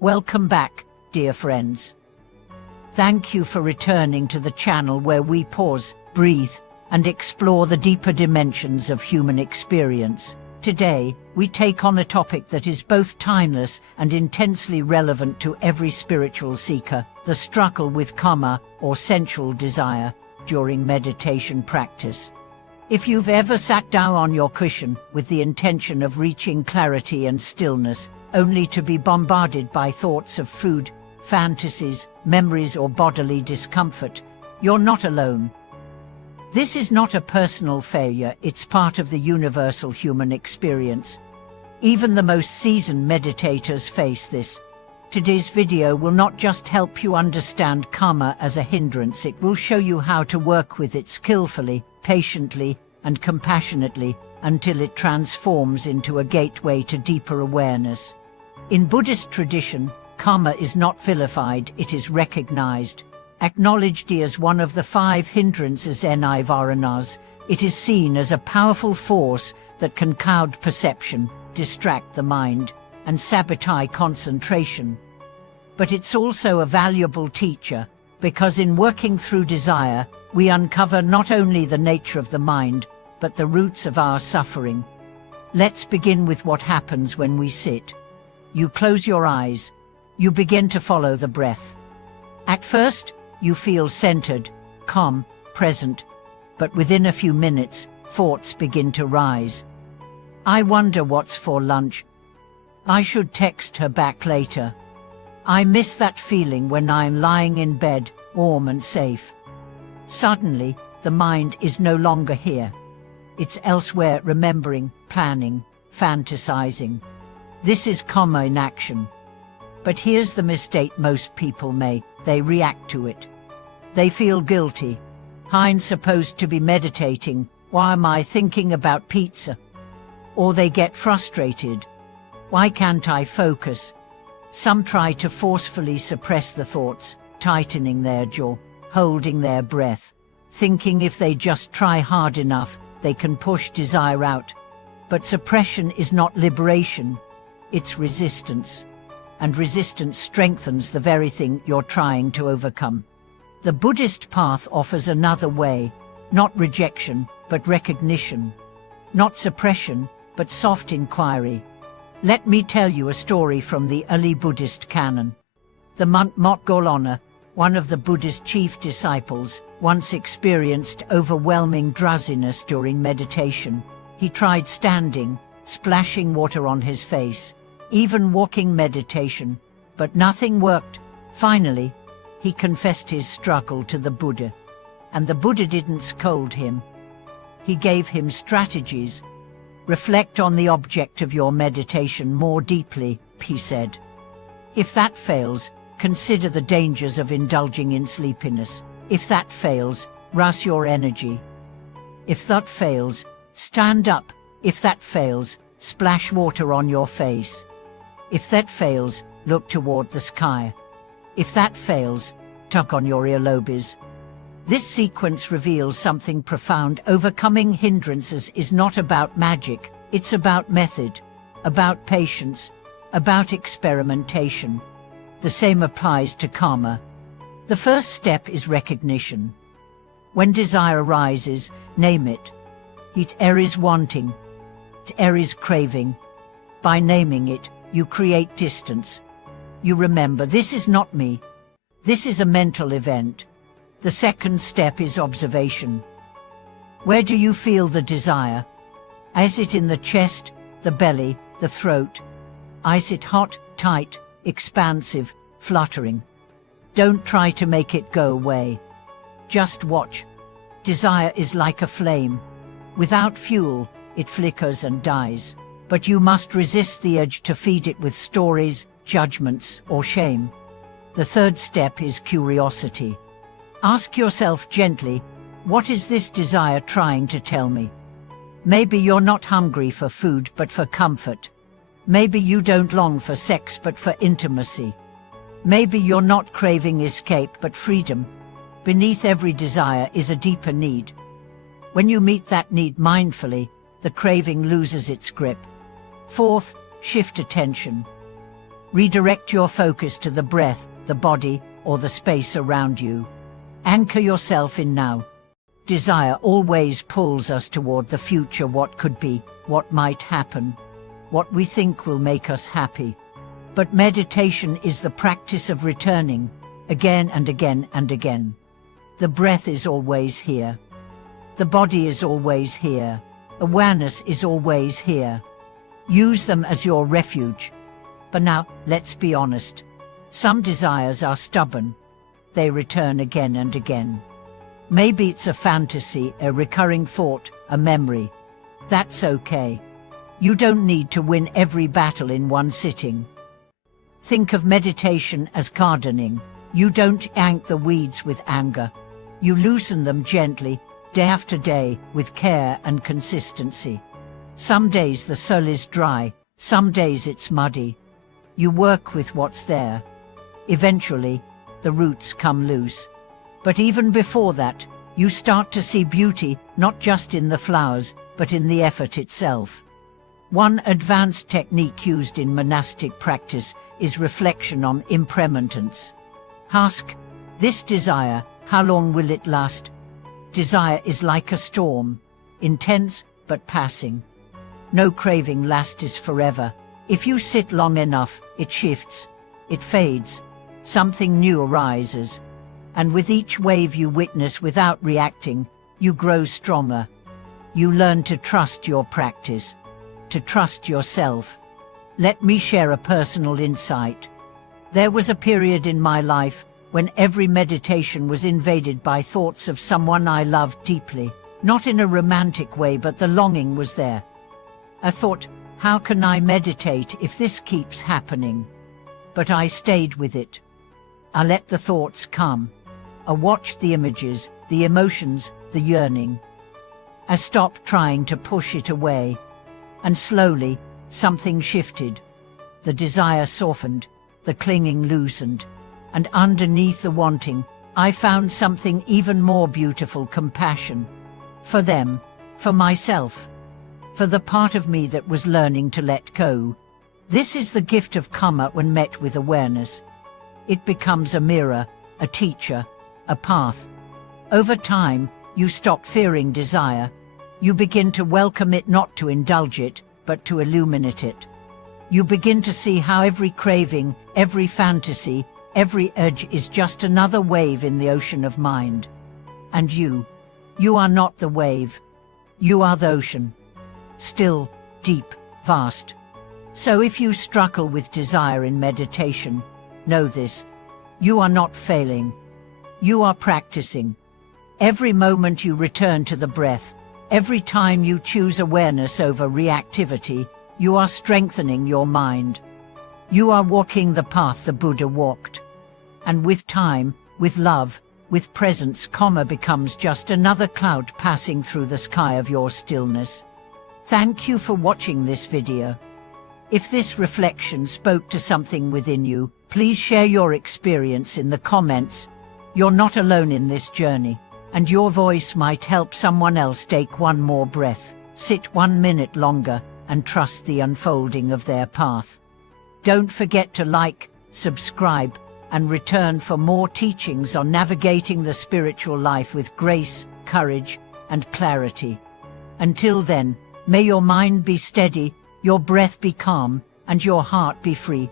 Welcome back, dear friends. Thank you for returning to the channel where we pause, breathe, and explore the deeper dimensions of human experience. Today, we take on a topic that is both timeless and intensely relevant to every spiritual seeker: the struggle with karma, or sensual desire, during meditation practice. If you've ever sat down on your cushion with the intention of reaching clarity and stillness, only to be bombarded by thoughts of food, fantasies, memories, or bodily discomfort, you're not alone. This is not a personal failure, it's part of the universal human experience. Even the most seasoned meditators face this. Today's video will not just help you understand karma as a hindrance, it will show you how to work with it skillfully, patiently, and compassionately until it transforms into a gateway to deeper awareness. In Buddhist tradition, karma is not vilified, it is recognized. Acknowledged as one of the 5 hindrances nivaranas, it is seen as a powerful force that can cloud perception, distract the mind, and sabotage concentration. But it's also a valuable teacher, because in working through desire, we uncover not only the nature of the mind, but the roots of our suffering. Let's begin with what happens when we sit. You close your eyes. You begin to follow the breath. At first, you feel centered, calm, present, but within a few minutes, thoughts begin to rise. I wonder what's for lunch. I should text her back later. I miss that feeling when I'm lying in bed, warm and safe. Suddenly, the mind is no longer here. It's elsewhere, remembering, planning, fantasizing. This is karma in action. But here's the mistake most people make: they react to it. They feel guilty. I'm supposed to be meditating, why am I thinking about pizza? Or they get frustrated. Why can't I focus? Some try to forcefully suppress the thoughts, tightening their jaw, holding their breath, thinking if they just try hard enough, they can push desire out. But suppression is not liberation, it's resistance. And resistance strengthens the very thing you're trying to overcome. The Buddhist path offers another way: not rejection, but recognition. Not suppression, but soft inquiry. Let me tell you a story from the early Buddhist canon. The monk Moggallona, one of the Buddha's chief disciples, once experienced overwhelming drowsiness during meditation. He tried standing, splashing water on his face, even walking meditation, but nothing worked. Finally, he confessed his struggle to the Buddha. And the Buddha didn't scold him. He gave him strategies. Reflect on the object of your meditation more deeply, he said. If that fails, consider the dangers of indulging in sleepiness. If that fails, rouse your energy. If that fails, stand up. If that fails, splash water on your face. If that fails, look toward the sky. If that fails, tug on your earlobes. This sequence reveals something profound. Overcoming hindrances is not about magic, it's about method, about patience, about experimentation. The same applies to karma. The first step is recognition. When desire arises, name it. It is wanting. It is craving. By naming it, you create distance. You remember, this is not me. This is a mental event. The second step is observation. Where do you feel the desire? Is it in the chest, the belly, the throat? Is it hot, tight, expansive, fluttering? Don't try to make it go away. Just watch. Desire is like a flame. Without fuel, it flickers and dies. But you must resist the urge to feed it with stories, judgments, or shame. The third step is curiosity. Ask yourself gently, what is this desire trying to tell me? Maybe you're not hungry for food but for comfort. Maybe you don't long for sex but for intimacy. Maybe you're not craving escape but freedom. Beneath every desire is a deeper need. When you meet that need mindfully, the craving loses its grip. Fourth, shift attention. Redirect your focus to the breath, the body, or the space around you. Anchor yourself in now. Desire always pulls us toward the future, what could be, what might happen, what we think will make us happy. But meditation is the practice of returning, again and again and again. The breath is always here. The body is always here. Awareness is always here. Use them as your refuge. But now, let's be honest. Some desires are stubborn. They return again and again. Maybe it's a fantasy, a recurring thought, a memory. That's okay. You don't need to win every battle in one sitting. Think of meditation as gardening. You don't yank the weeds with anger. You loosen them gently, day after day, with care and consistency. Some days the soil is dry, some days it's muddy. You work with what's there. Eventually, the roots come loose. But even before that, you start to see beauty, not just in the flowers, but in the effort itself. One advanced technique used in monastic practice is reflection on impermanence. Ask, this desire, how long will it last? Desire is like a storm, intense but passing. No craving lasts forever. If you sit long enough, it shifts, it fades, something new arises. And with each wave you witness without reacting, you grow stronger. You learn to trust your practice, to trust yourself. Let me share a personal insight. There was a period in my life when every meditation was invaded by thoughts of someone I loved deeply, not in a romantic way, but the longing was there. I thought, how can I meditate if this keeps happening? But I stayed with it. I let the thoughts come. I watched the images, the emotions, the yearning. I stopped trying to push it away. And slowly, something shifted. The desire softened, the clinging loosened. And underneath the wanting, I found something even more beautiful: compassion. For them, for myself, for the part of me that was learning to let go. This is the gift of karma when met with awareness. It becomes a mirror, a teacher, a path. Over time, you stop fearing desire. You begin to welcome it, not to indulge it, but to illuminate it. You begin to see how every craving, every fantasy, every urge is just another wave in the ocean of mind. And you are not the wave. You are the ocean. Still, deep, vast. So if you struggle with desire in meditation, know this: you are not failing. You are practicing. Every moment you return to the breath, every time you choose awareness over reactivity, you are strengthening your mind. You are walking the path the Buddha walked. And with time, with love, with presence, karma becomes just another cloud passing through the sky of your stillness. Thank you for watching this video. If this reflection spoke to something within you, please share your experience in the comments. You're not alone in this journey, and your voice might help someone else take one more breath, sit 1 minute longer, and trust the unfolding of their path. Don't forget to like, subscribe, and return for more teachings on navigating the spiritual life with grace, courage, and clarity. Until then, may your mind be steady, your breath be calm, and your heart be free.